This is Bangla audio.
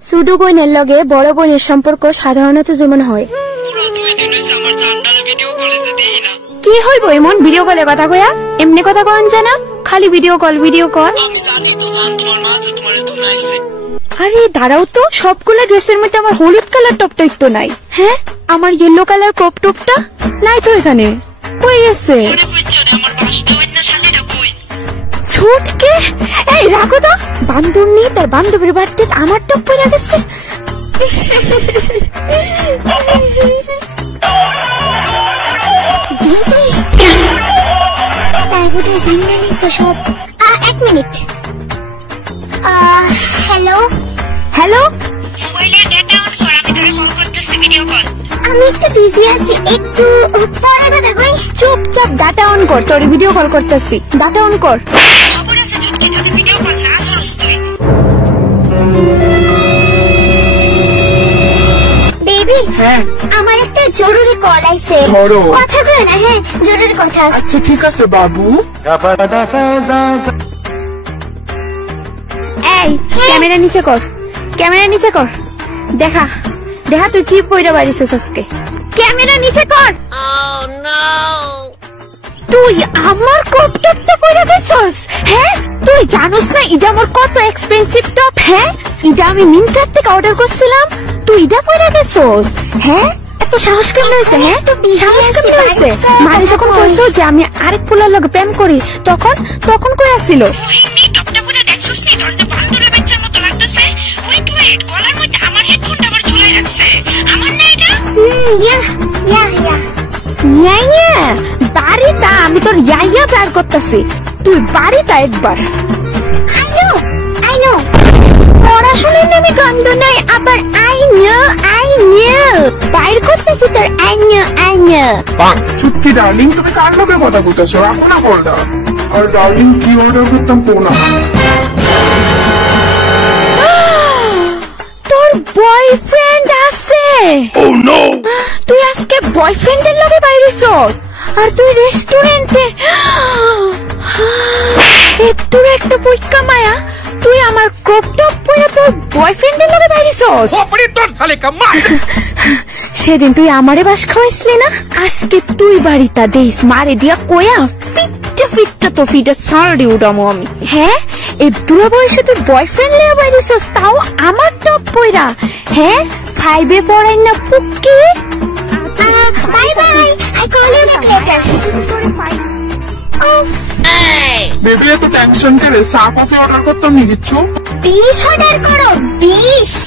ছোট বোনের লগে বড় বোনের সম্পর্ক সাধারণত যেমন হয়। কি হইব এমন ভিডিও কলে কথা কয়া? এমনি কথা কন জানা, খালি ভিডিও কল ভিডিও কল। আরে দাঁড়াও তো, সবগুলা ড্রেসের মধ্যে আমার হলুদ কালার টপটা তো নাই। হ্যাঁ, আমার ইয়েলো কালার ক্রপ টপটা নাই তো এখানে, কই গেছে? ছুটকে এই রাখো তো, বান্ধব নিয়ে তার বান্ধবের বাড়িতে আমার টপ পরে গেছে। এক মিনিট। হ্যালো হ্যালো, আমি একটু বিজি আছি, একটু পরে কথা কই। চুপচাপ ডাটা অন কর, তোর ভিডিও কল করতেছি, ডাটা অন কর। বেবি, হ্যাঁ আমার একটা জরুরি কল আইছে, ধরো। কথা কই না? হ্যাঁ, জরুরি কথা আছে। আচ্ছা ঠিক আছে বাবু। এই ক্যামেরা নিচে কর, ক্যামেরা নিচে কর, দেখা দেখা তুই কি পয়রা বাড়িছিস আজকে। ক্যামেরা নিচে কর। তুই আমার ক্রপ টপটা পরে গেছস? হ্যাঁ, তুই জানোস না এটা আমার কত এক্সপেন্সিভ টপ? হ্যাঁ, এটা আমি মিন্ত্রার থেকে অর্ডার করছিলাম, তুই এটা পরে গেছস? হ্যাঁ, এত সাহস কেমন হয়েছে? হ্যাঁ, সাহস কেমন হয়েছে? মানে যখন কইছো যে আমি আরেক পোলার লগে প্রেম করি, তখন তখন কই আসছিল? বাড়িটা আমি তোর ইয়াইয়া বের করতেছি, তুই বাড়িটা একবার। আই নো পড়াশোনার নামে গন্ধ নাই, আবার আই নো বাইর করতেছি তোর আই নো। সত্যি ডার্লিং, তুমি কার লোকে কথা বলতেছো? রাখো না কলটা। আর ডার্লিং কি অর্ডার করতাম তো না। তোর বয়ফ্রেন্ড আছে? তুই আজকে বয়ফ্রেন্ডের লগে বাইরেছস, আর তুই রেস্টুরেন্টে। তোর একটা পরীক্ষা মায়া, তুই আমার ক্রপ টপ পরে তোর বয়ফ্রেন্ডের লগে বাইরেছস। সেদিন তুই আমারে বাস খাওয়াইছিলি না, আজকে তুই বাড়িটা দেখ মারে দিয়া কয়া ফিটটা তো ফিটে সারডি উঠামো আমি। হ্যাঁ, এই দুরা বয়সে তুই বয়ফ্রেন্ড লিয়ে বাইরেছস, তাও আমার টপ পয়রা। হ্যাঁ, 5 এ পড়াই না ফুকি। Bye bye, I call you back later. Baby এত টেনশন করে চা কফি অর্ডার করতাম নি কিচ্ছু? 20 অর্ডার করো, 20।